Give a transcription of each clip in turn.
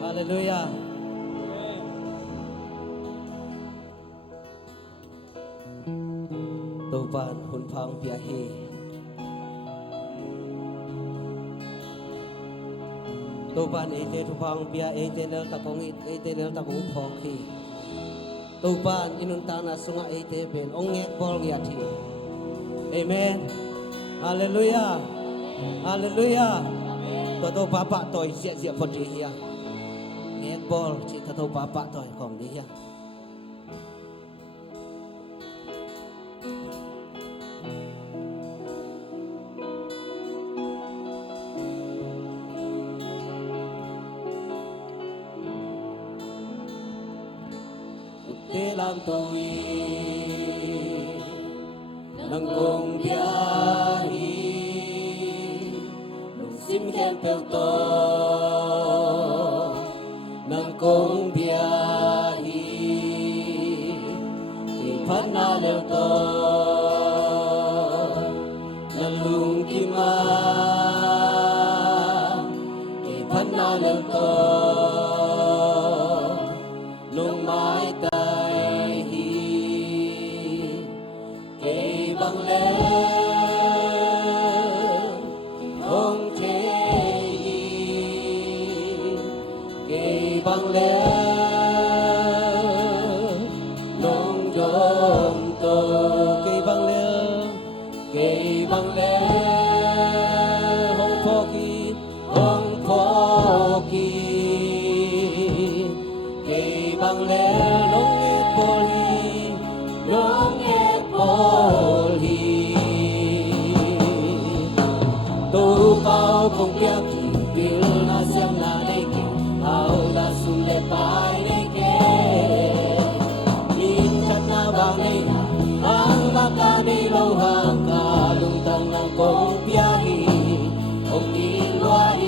Hallelujah. Tuhan hunpang biahi. Tuhan ite hunpang biahi ite lel takong phoki. Tuhan inuntana sunga ite ben ongek bol yati. Amen. Hallelujah. Hallelujah. Tato bapak toy siap podi ya. Ngek bol ci tato bapak toy kong dia. Làm tôi nâng cùng biahi nung sim khen pel to nâng cùng biahi thì phát na leo to nâng lung kim a thì phát na leo to nung mai ta băng lê nông dom tô cây băng lê hong pho ki cây băng lê nông nghe boli tô bao công việc bil na xem na đây Auda sule pai neke mincat na bangai ang makani lohang kalung tanang kong biyahi ong ilwai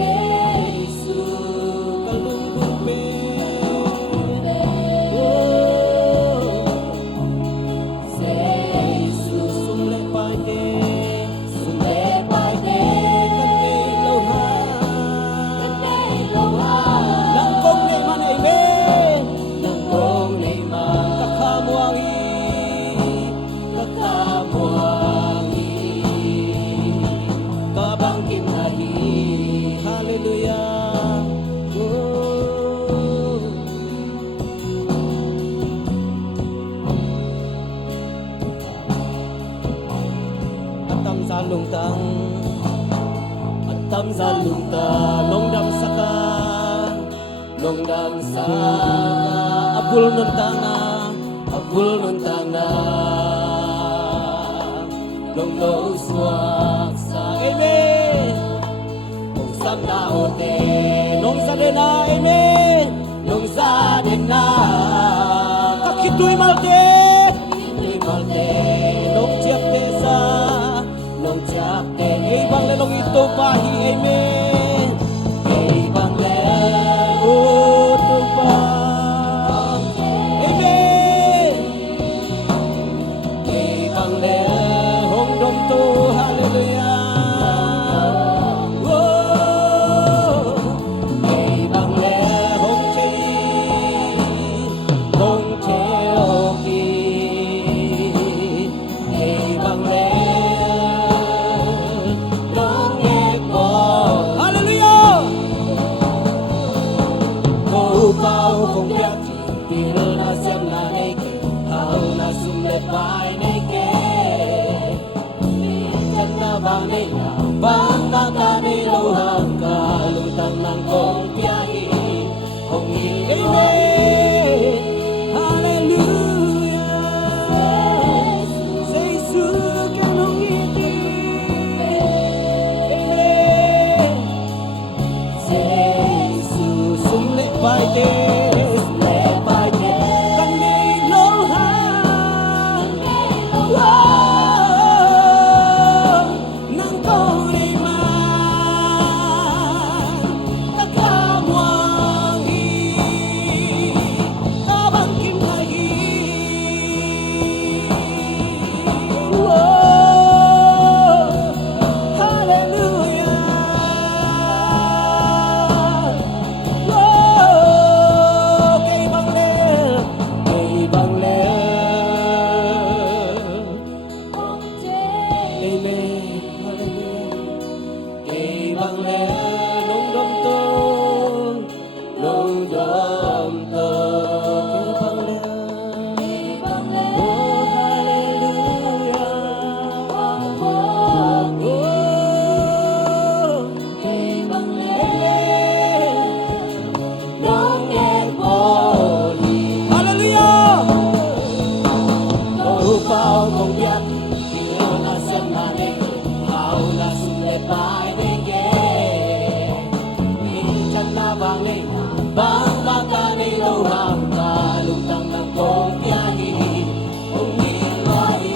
Yesu kalung kumpe Yesu sule pai de lung tang atam za lung ta long dam saka abul nun tanga long lo suak sa amenong sam na ote nong sa de na amen nong sa de na kakitui malte nong chiap te sa nong chap te ei bang le long ito pahi amen ei bang le o to pa amen ei bang le hong dom to hallelujah ei bang le hong che oki ei bang le bao không biết bil na xem na nei ke hau na sum le pai nei ke chân na bang nei na bang na ka nei lo hang ka lung tang nang kong piahi hong i amen hallelujah Yesu ke nong i amen Yesu sum le pai te bangay bang makanay luhang kalutang ng kong biyahe kung ilwai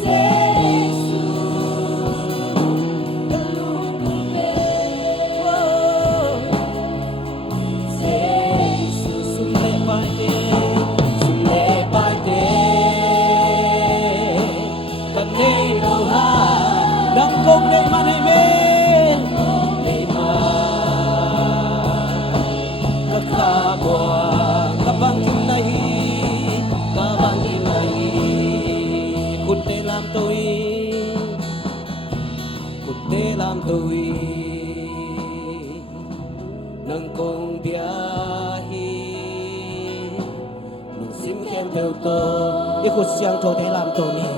si Jesus kalungkupe si Jesus sumlepay kanay luhang ng kong na'y manimin kabangin nahi kunde lam tui nang kong biyahe nung simkem theo to ikut siang to te lam to ni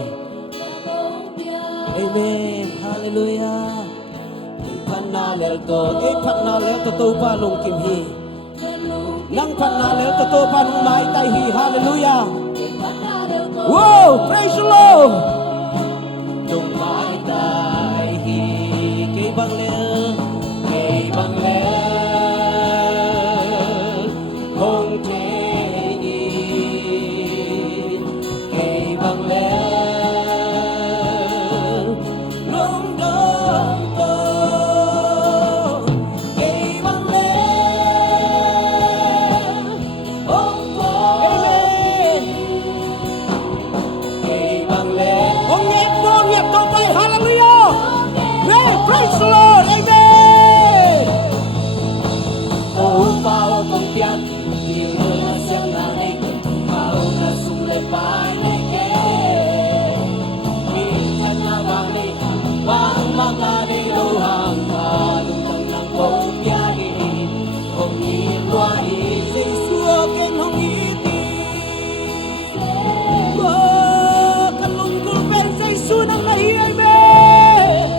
amen hallelujah panalel to tu pa lung kim hi nang panalel to pa nung mai tai hi hallelujah wow praise the Lord nung mai tai hi kay bang le hong che ni kay bang le nung dong to praise the Lord, amen. Upao kong tiyan, ilo na siyang nanig, upao na sumlepay leke. Minsan na bangay, bang makaniluhang kalutang ng kong biyahe, kong ilwai sa isuokin hong iti. Kalungkulpen sa isunang nahi, amen.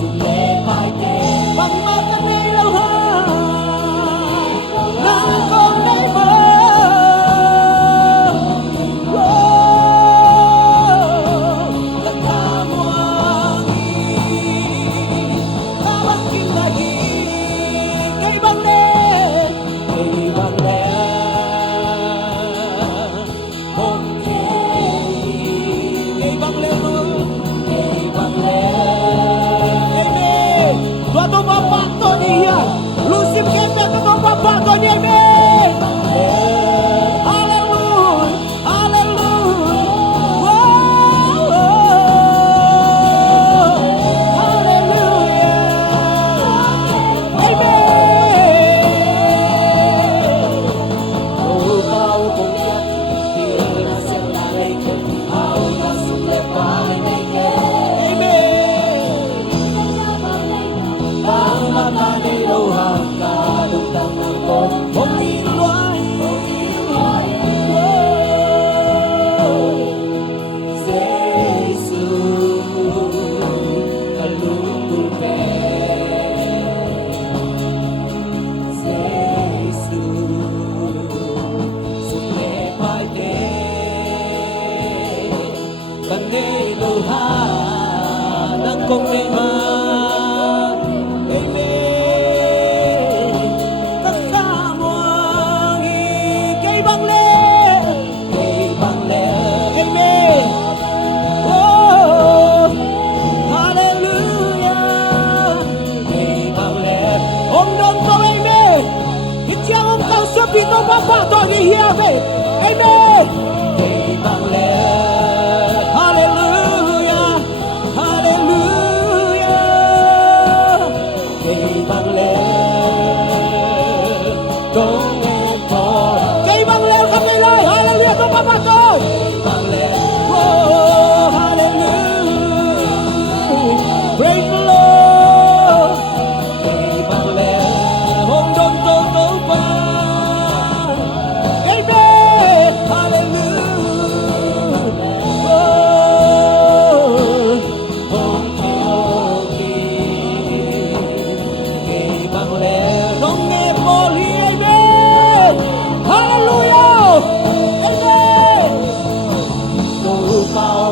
Sulepay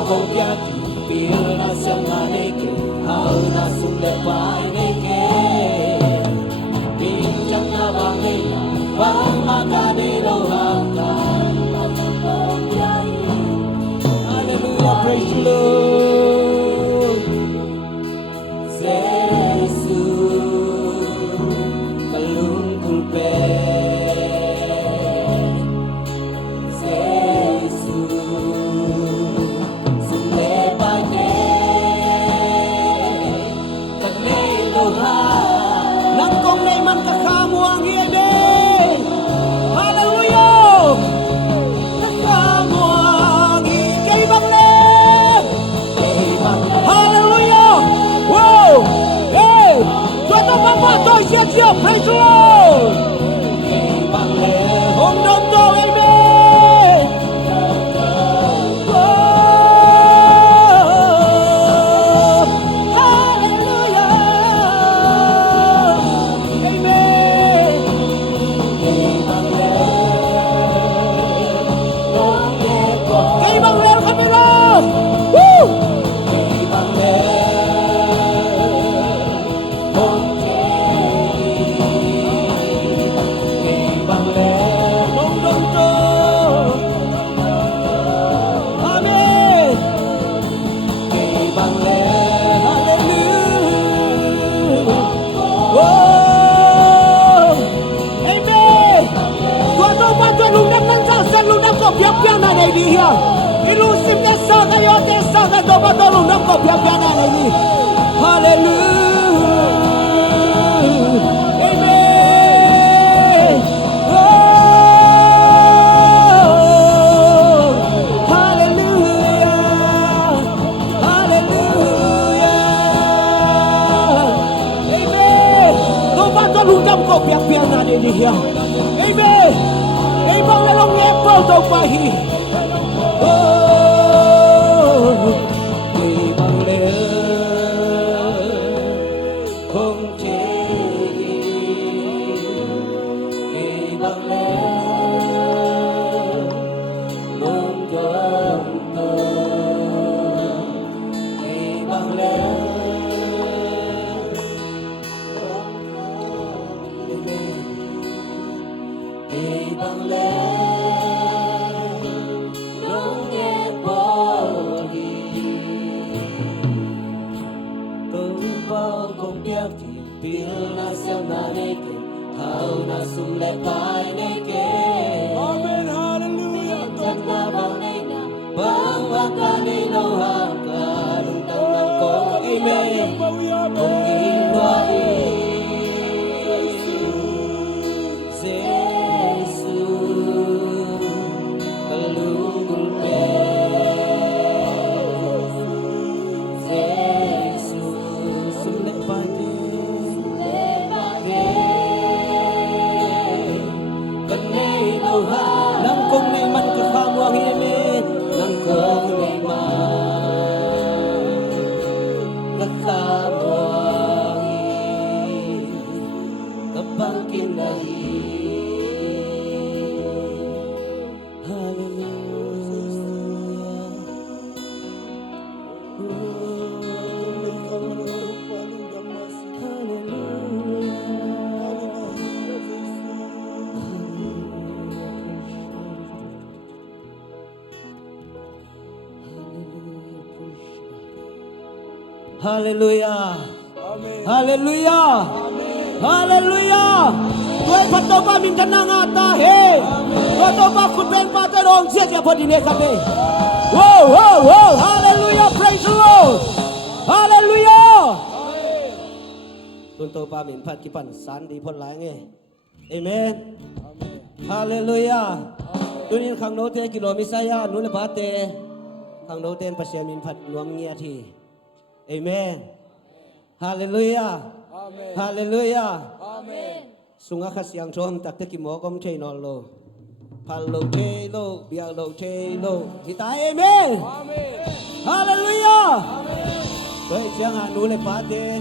kong piati pil na siyang nanike hal na sumlepay nike pinjang na bangila bang makanilo hanggan hallelujah praise the Lord Jesus kalungkulpe praise the Lord. Hong Don Do, amen. Oh, hallelujah. Amen. Kay Bang Lel kami Lord. Woo! Piang-piang na ini hiya. Ilusim niya sa kayo, sa kayo, patulong na ko, piang-piang na ini. Hallelujah. Amen. Oh, hallelujah. Hallelujah. Amen. Patulong na ko, piang-piang na ini hiya. Amen. Ibang lalong ngepol daw pahi. Oh, ibang lalong kong tiyagi. Ibang lalong mong ganto. Ibang lalong ibang lalong ngepoli Tubaw kong piaki pil na siyang nanike hau na sumlepay nike Amen, hallelujah Diyan na bang nina bang makanino hanggan Tangan ko, amen Kung inuai Hallelujah. Amen. Hallelujah. Amen. Hallelujah. Tuhan patoba minta nangata he. Patoba kutben paterong siya podi nekabe. Wow, wow, wow. Hallelujah. Praise the Lord. Hallelujah. Amen. Tunto pa min pat kipan san di pon lai nge. Amen. Amen. Hallelujah. Tunin khang no te kilo misaya nu le bate. Khang no ten pasya min pat luang ngia thi. Amen. Hallelujah. Amen. Hallelujah. Amen. Sunga kasyang chom tak te kimo kom che non lo. Pal lo che lo, bia lo che lo. Kita amen. Amen. Hallelujah. Amen. Doi chiang a nu le pate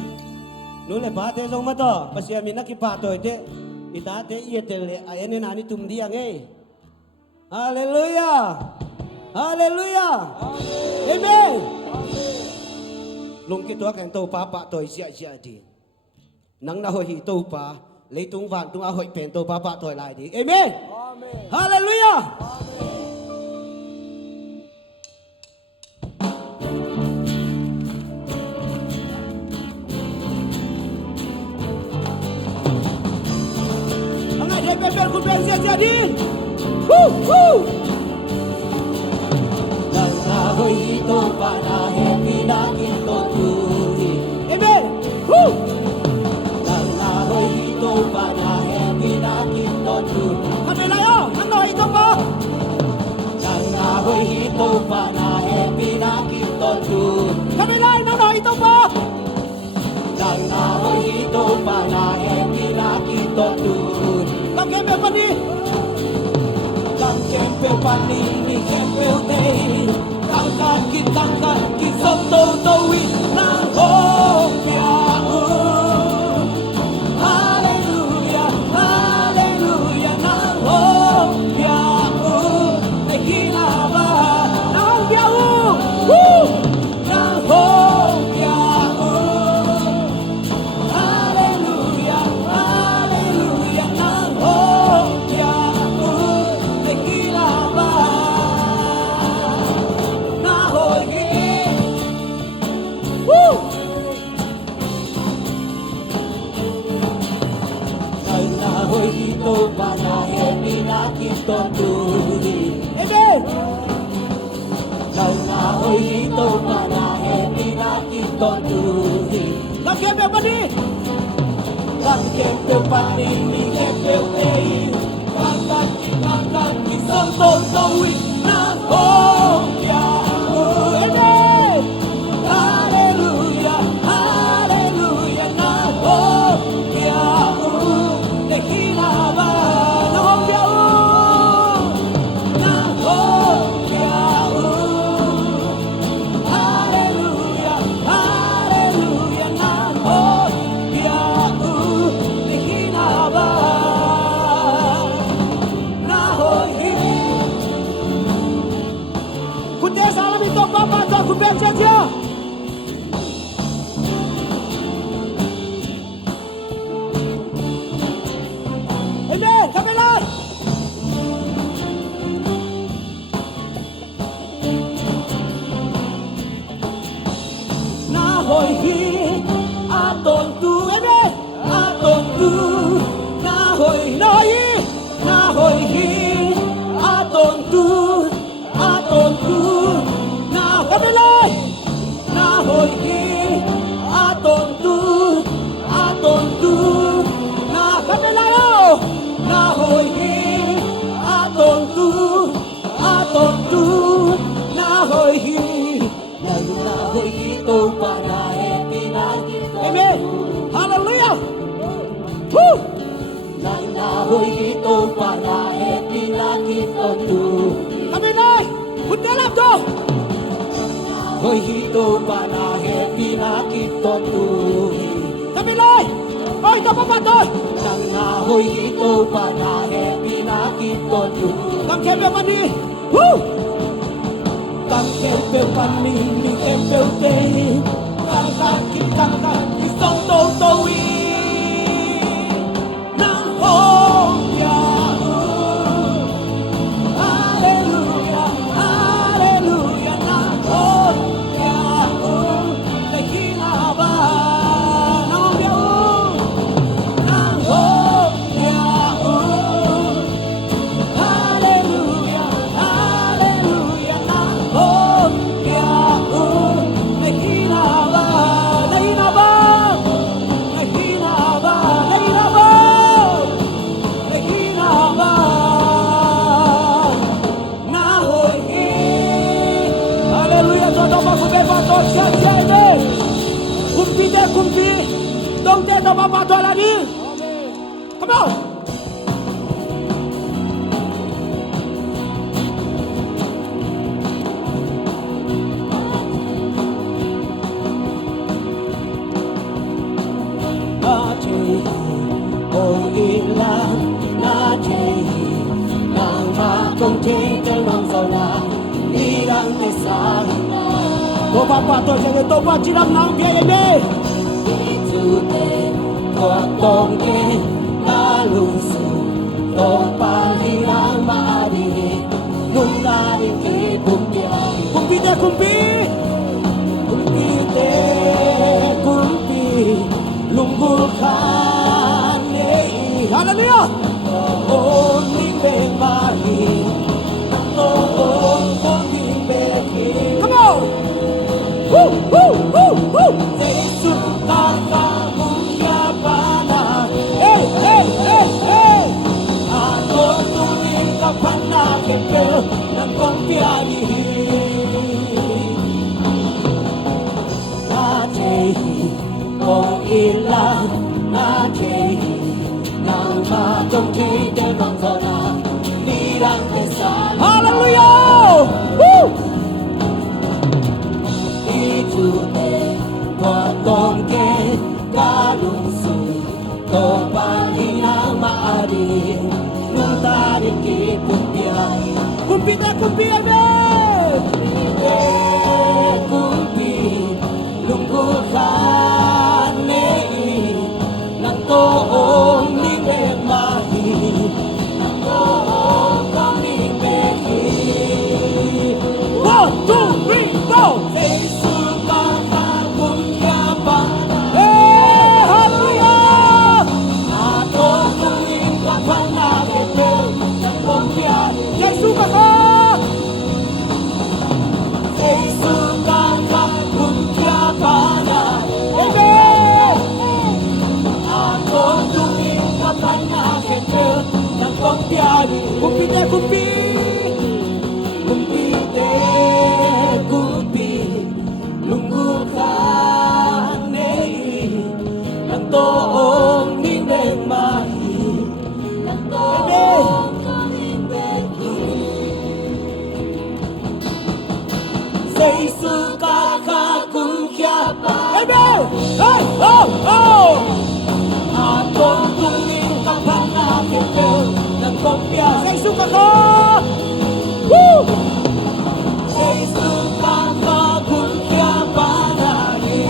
song ma to. Pasya min nak pa to te. Ita te ye te le ayene nani tum dia nge. Hallelujah. Hallelujah. Amen. lung ki to kang to pa pa toi sia sia di nang na hoi hi to pa lấy tung vạn tung a hoi pen to pa pa toi lai di amen hallelujah angai dei bebel ku ben sia sia di na hoi hi to pa na happy na ki to tu amen na hoi hi to pa na happy na ki to tu kami layo nang hoi to pa na hoi hi to pa na happy na ki to tu kami layo nang hoi to pa na hoi hi to pa na happy na ki to tu lam kempe pani ni kempe dei tangkan ki sop to wi na ho pia hallelujah hallelujah na ho pia ai kina ba na ho pia na ho pia hallelujah hallelujah na ho pia ai kina ba na ho na hoi to pa na happy na ki to tu amen na hoi to pa na happy na ki to tu lam kempe pani ni kempe dei tangkan ki sop to wi na ho pia amen hallelujah hallelujah na ho pia de kina ba na ho pia na ho pia hallelujah hallelujah na ho pia de kina ba na ho kun de salam itu papa to kun ben saja amen kami lai na hoi hi aton tu amen aton tu na hoi hi aton tu na kami lai na hoi hi aton tu na kami lai na hoi hi aton tu na hoi hi na hoi hi to pa na happy na amen hallelujah na hoi hi to pa na happy na ki to tu kami lai kun dalam to hoi hi to pa na happy na ki to tu kami lai oi to papa to na hoi hi to pa na happy na ki to tu kam kempe pani kam kempe pani ni kempe dei tangkan ki sop to wi na ho pia hallelujah hallelujah na ho pia de kina ba na ho pia na ho pia hallelujah hallelujah na ho pia de kina ba hallelujah to ba ku be ba to sia sia be kumpi dong te to ba to lagi come on ilang na jehi nang ma kong te ke nang so na ilang te sa Tô ba ba tôi sẽ tô ba chỉ làm nắng bia bia chủ đề có tông kê ta lung su tông pan hi lang ma đi lung ta đi kê bung bia kumpi te kumpi te kumpi lunggul khan nei hallelujah ôm ni be mahi to ôm con ni be ki come on woo woo woo woo Jesu ta ta bung ya pa na hey hey hey hey Ako tuwing kapanakipil ng kong piyahin Nachehi kong ilan Nachehi nang matungkite ng zona Nilang kesan hallelujah woo Itute kotong ke kalungsu Topan hinang maari Nung tarik kipumpiay kumpi te kumpi amen Kumpi lungguhan nei Nang toong ni Mahi Nang toong kami Behi 1 2 3 go Jesus kakakong kapana hey hallelujah Ako tuwing kapanakipil ng pumpiyahin Jesus ka ka Jesus kakakong kapana amen Ako tuwing kapanakipil ng pumpiyahin kumpi te kumpi Kumpite, kumpi, lunggukan nei Nang toong ni Mahi Nang toong kami Behi Say suka kakung kiapa amen hey oh oh Ako tuwing kapanakipil ng pumpiyahin Jesus ka ka woo Say suka kakung kiapanahin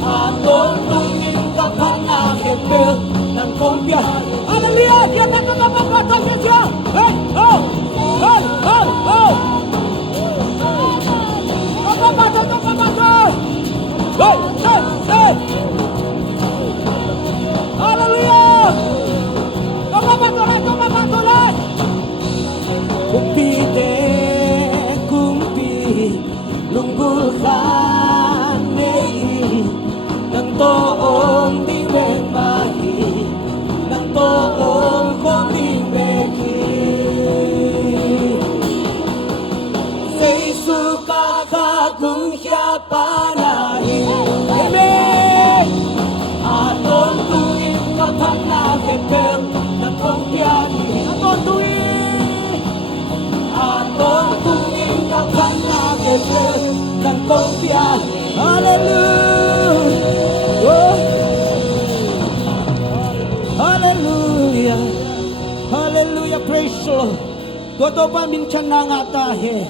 Atong tungin kapanakipil ng kumpiyahin hallelujah dia tak apa dia hey oh hey oh oh apa hey hey hey hallelujah apa lai Kumpi te kumpi lungguhan nei Nang toong di Mahi Nang toong kong Behi Say suka kakung panahin amen Atong tuwing kapanakipil ng pumpiyahin aton tuwi Atong tuwing kapanakipil ng pumpiyahin hallelujah oh hallelujah hallelujah praise the Lord todo pa minsan nangatahe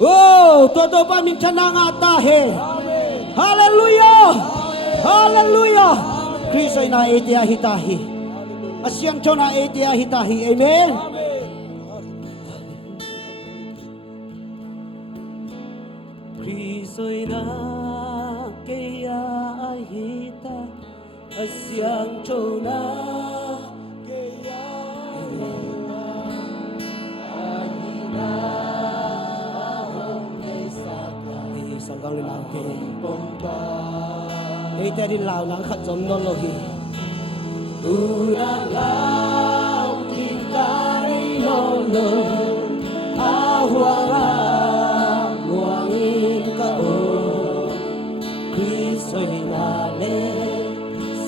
oh todo pa minsan nangatahe hallelujah hallelujah Kristo na itiahitahi asyang chona itiahitahi amen Kristo'y nakayahita Asyang chona sanggang linaw ke ite din lao nang khatzom non lo hi Ulang tingkari lolo Ahwang muangin kao Kristo'y nale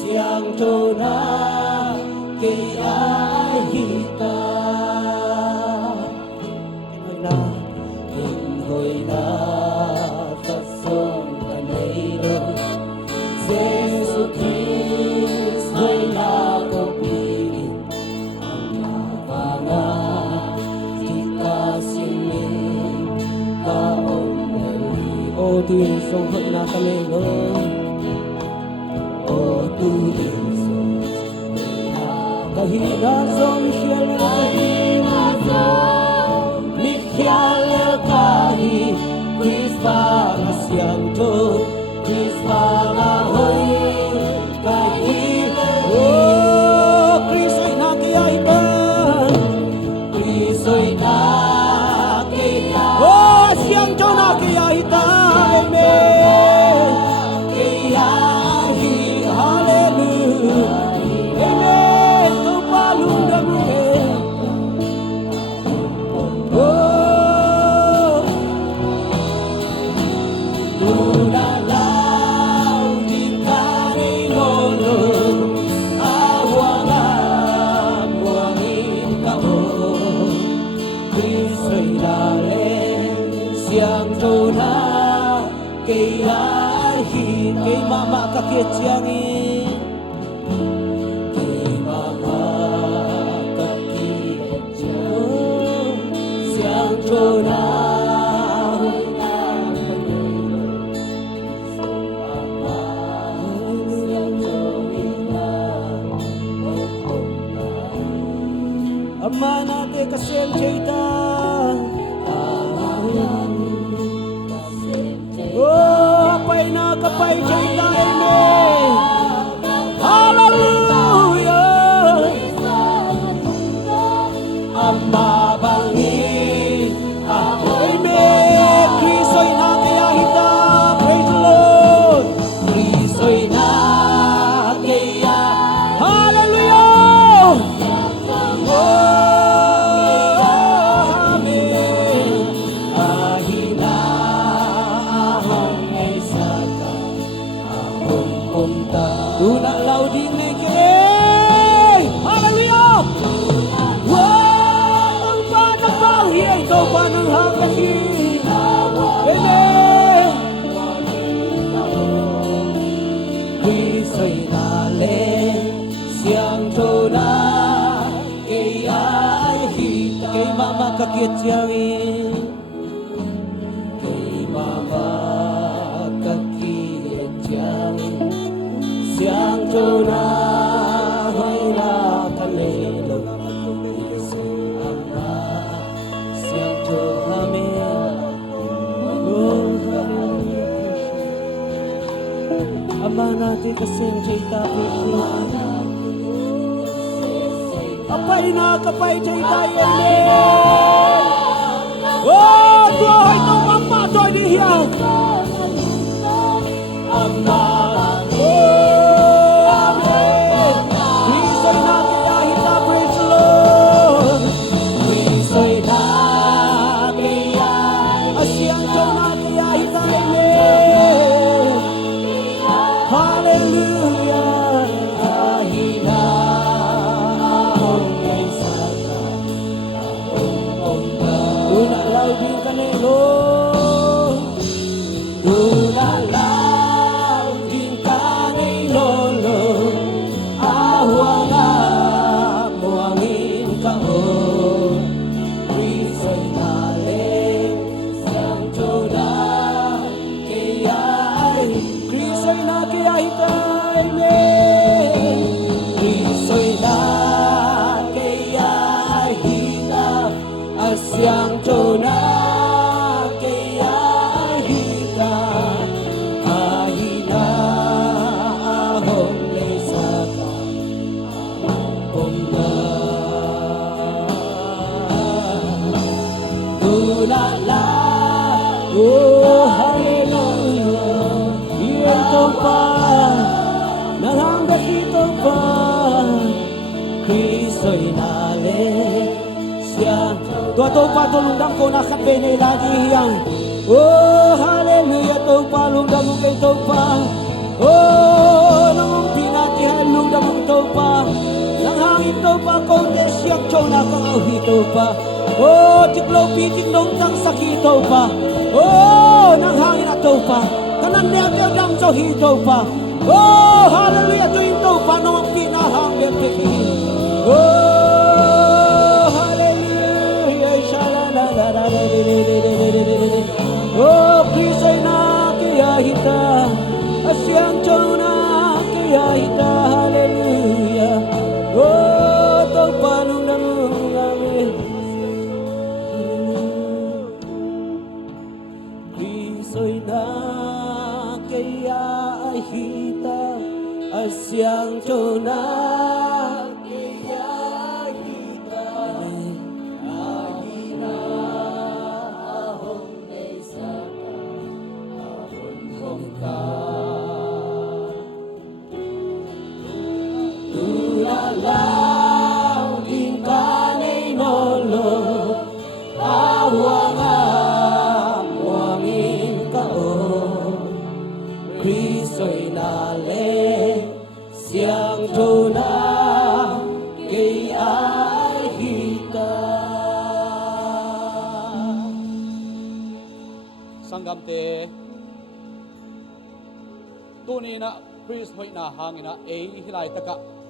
Siyang chona kaya hita Inhoy na kasong kanero Jesu Kristo'y nakapilin Ang napangat kita sining kaong ô tuyên sông hỡi na ta mê lơ ô tuyên sông kahina sông Michel kahina sông Michel kahi Chris pa siang to Chris pa hoi kahi oh Chris ay nakiaitan Chris ay nakiaitan oh siang to nakiaitan amen kiahi hallelujah amen to palung damuhe oh Tunalau di kari lolo awangan buangin kau Krisay dalen siang tuna kayahin kay mama kakitiyangin kay mama kakitiyangin siang tuna Ama natin kasem cita oh apay na kapay cita amen hallelujah Ama bangi amen Kristo'y nakayahita praise the Lord Kristo'y nakaya hallelujah Tuna laudin neke hallelujah wow ang panang ito panang hanggasin amen Kristo'y nalen siyang tuna kaya ay hita kay mama kakityangin kay mama kakityangin siang tuna hoy na kanelo ama siang tuna me oh ama natin kasing cita Krishna apay na kapay cita yeme oh tuhoy to mama toy dihiyan ama Siang tuna kaya hita ahina ahong lesaka pumba tulala oh hallelujah ito pa naranggas ito pa Kristo'y nalen siya Tuwa pa tulundang ko nakapene lagi yang oh hallelujah to pa lundang mo kay to pa oh nang pinati halundang mo to pa nang hangin to pa ko siyak chow na kang auhito pa oh tiklo pitik nong tang sakito pa oh nang hangin na to pa kanan niya to dang so hito pa oh hallelujah to ito pa nang pinahang bepeki oh oh Kristo'y na hita hallelujah oh to palung damung amin Kristo'y na kaya ay hita asyang tunay kaya ay hita ahina ahong desa ahong ka Tulalaw din kanay nolo awang wangin kaon Kristo'y nale siyang tunay kay ay hita Sanggamte tuni na Chris hoy na hangin na hilay taka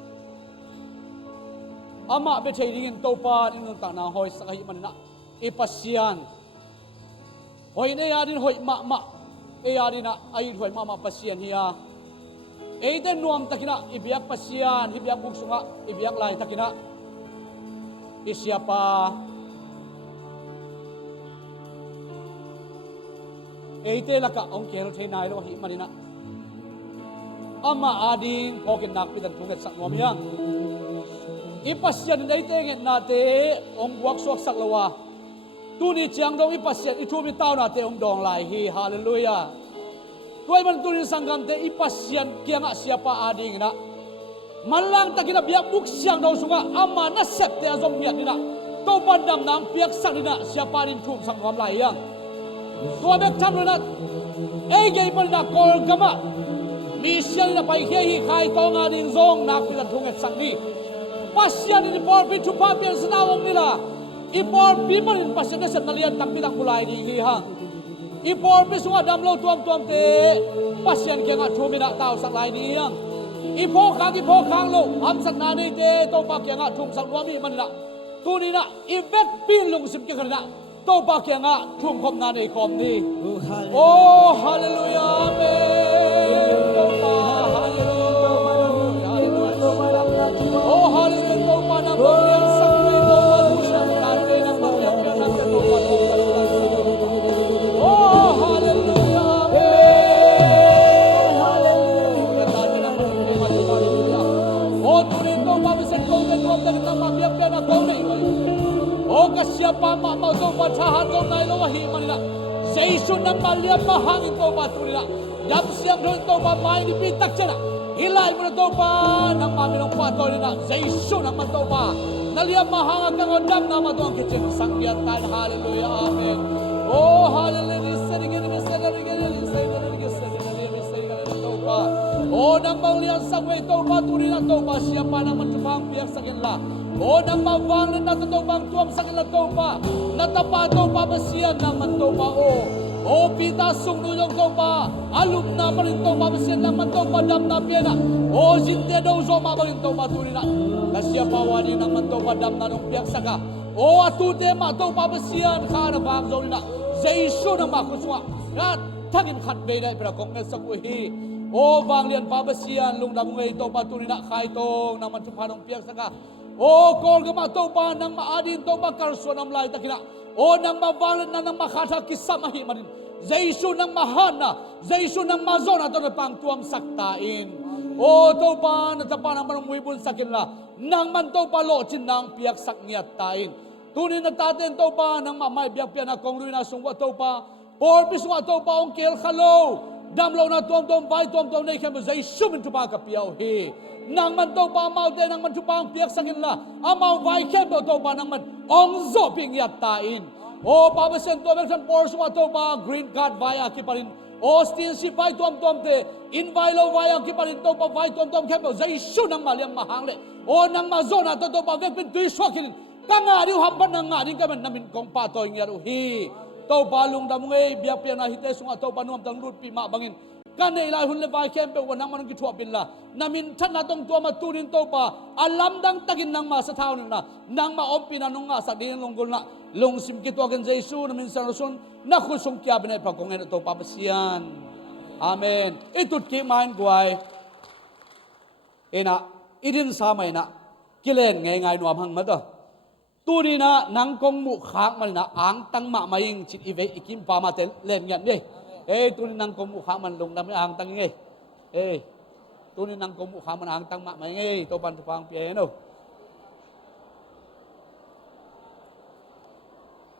ama betay dingin topa inung ta na hoy sa kahi man na ipasyan hoy na yadin hoy ma yadin na ay hoy mama pasyan hiya den nuam takina ibiyak pasyan ibiyak bugsunga ibiyak lay takina isyapa te laka ong kero thay nailo hi manina ama ading pokin nakpitan tunget sak nuamiyang ipasyan na itengen nate ong buwak-suwak saklawa tuni chiang dong ipasyan itumi tao nate ong dong lai hi hallelujah tuay man tuni sanggam te ipasyan kia nga siapa ading na malang takina biak buksiyang daw sunga ama nasep te azom biak nina to pandam nang piak sak nina siapa din tum sang nuam lai yang tuay bek tam na gay man na kol gama misyan na paihihi kai to nga ding zong nakpitan tunget sang ni pasyan ini porpi chupa pian senawang nila iporpi manin pasyan na sa nalian tampitang mulai di hihang iporpi sunga damlo tuam te pasyan kaya nga chumina tao sak lai niyang ipokang lo amsak nanay te to pa kaya nga chum sak nuami manila tunina ibek pilong sim kaya kanina to pa kaya nga chum kom nanay kom ni oh hallelujah amen to pa oh hallelujah to pa na pagyan sak ni to pa lusang nanay na pagyan kaya natin to pa oh hallelujah amen hallelujah oh tunin to pa bisan kong netwag na kita mabiyag kaya na kong na iway oh kasya pa mamaw to pa sahan to na ilo wahiman nila Jason ng maliang mahangin to pa tunin na dam siyang doon to pa main ipitak siya na hilay mo na to pa ng maminong patoy na Jason ang mato pa naliyang mahangag ng odam na mato ang kitchen sangbiatan hallelujah amen oh hallelujah oh nang maulian sangway to pa tunin na to pa siya pa ng matupang piyak sa kanila oh nang mawanglan na to pang tuwam sa kanila to pa natapa to pa masiyan ng manto pa oh pita sungnuyong to pa alum na pa rin to pa masiyan ng manto pa dam na piyana oh sinte daw so mabagin to pa tunin na kasya pa wani ng manto pa dam na nung piyak saka oh atute ma to pa masiyan ka na bang zo na Jason ang makuswa at tangin khatbay na ipinakong sa kuhi oh vanglian pabasian lungdam ngay to patuloy na kaitong nang mansupanong piyak saka oh kol gama to pa nang maadin to pa karso ng malay takina oh nang mavalan na nang makata kisamahi manin Jason ng mahana Jason ng mazona to na pang tuwam saktain oh to pa natapa ng manumwibon sa kinla nang man to pa lochin ng piyak sak ngiyatain tunin na tatin to pa nang mamay biyak piyan na kong luwi na sungwa to pa porpis nga to pa ong kel khalo damlaw na tuam bai tuam na ikan bezai sumin tupa ka piyaw he nang man to pa mau te nang man tupa ang piyak sakin la amaw bai ken to pa nang man ong zo ping yatain o pabasen to bersan porso to pa green card via ki parin o citizenship bai tuam te invilo via ki parin to pa bai tuam ken bezai su nang maliam mahangle o nang mazona to pa vek pin tuiswakin kangariu hampan nang ngaring kaman namin kong patoy ngaru hi tau balung damungay biak pian ahite sunga tau panuam tang rut pi mak bangin kanai lai hun levai kempe wanang manang kitwa pinla namin tan natong tua maturin tau pa alam dang tagin nang masa taon na nang maompi na nung nga sa din longgol na long sim kitwa kan Jesu namin sa rason na kusong kya binay pagkongen tau pa pasian amen itut ki main guay ena idin samai na kilen ngai nuam hang ma to turina nang kong mu khak man na ang tang ma maing chit ive ikim pa ma tel len ngan ne turin nang kong mu khak man lung nam ang tang nge turin nang kong mu khak man ang tang ma mai nge to ban pang pie no